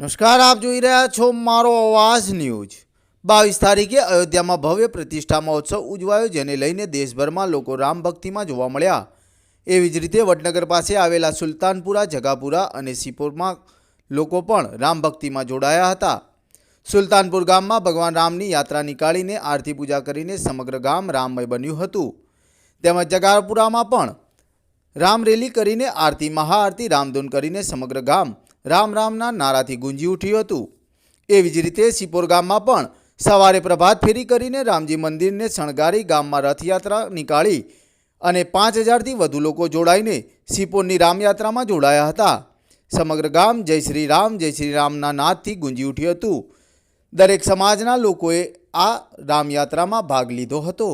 નમસ્કાર, આપ જોઈ રહ્યા છો મારો અવાજ ન્યૂઝ। 22 તારીખે અયોધ્યામાં ભવ્ય પ્રતિષ્ઠા મહોત્સવ ઉજવાયો, જેને લઈને દેશભરમાં લોકો રામ ભક્તિમાં જોવા મળ્યા। એવી જ રીતે વડનગર પાસે આવેલા સુલતાનપુરા, જગાપુરા અને સિપોરમાં લોકો પણ રામ ભક્તિમાં જોડાયા હતા। સુલતાનપુર ગામમાં ભગવાન રામની યાત્રા નીકાળીને આરતી પૂજા કરીને સમગ્ર ગામ રામમય બન્યું હતું। તેમજ જગાપુરામાં પણ રામ રેલી કરીને આરતી, મહાઆરતી, રામધૂન કરીને સમગ્ર ગામ રામ રામના નારાથી ગુંજી ઉઠ્યું હતું। એવી જ રીતે સિપોર ગામમાં પણ સવારે પ્રભાત ફેરી કરીને રામજી મંદિરને શણગારી ગામમાં રથયાત્રા નીકાળી અને 5000થી વધુ લોકો જોડાઈને સિપોરની રામયાત્રામાં જોડાયા હતા। સમગ્ર ગામ જય શ્રી રામના નાદથી ગુંજી ઉઠ્યું હતું। દરેક સમાજના લોકોએ આ રામયાત્રામાં ભાગ લીધો હતો।